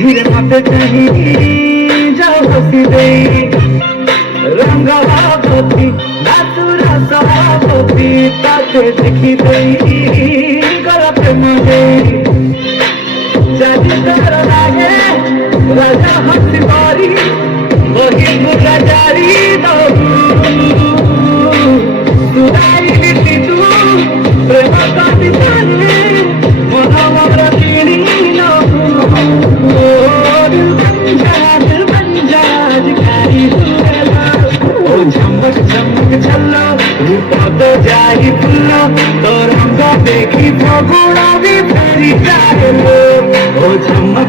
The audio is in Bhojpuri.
धीरे मत कहीं जाओ हसी दे रंगवा गोपी नातुरा सभापति ताते देखी दे गलत मजे जाति कर लागे राजा हंसी मारी वही मुझा जारी दो सुधारी नीति तू प्रेम का दिखाने मनोवर पीड़ी नो झमक झमक झल्लो रूप तो जाई फुल्लो तो रंग देखी फगुड़ा भी फेरी जाए लो ओ झमक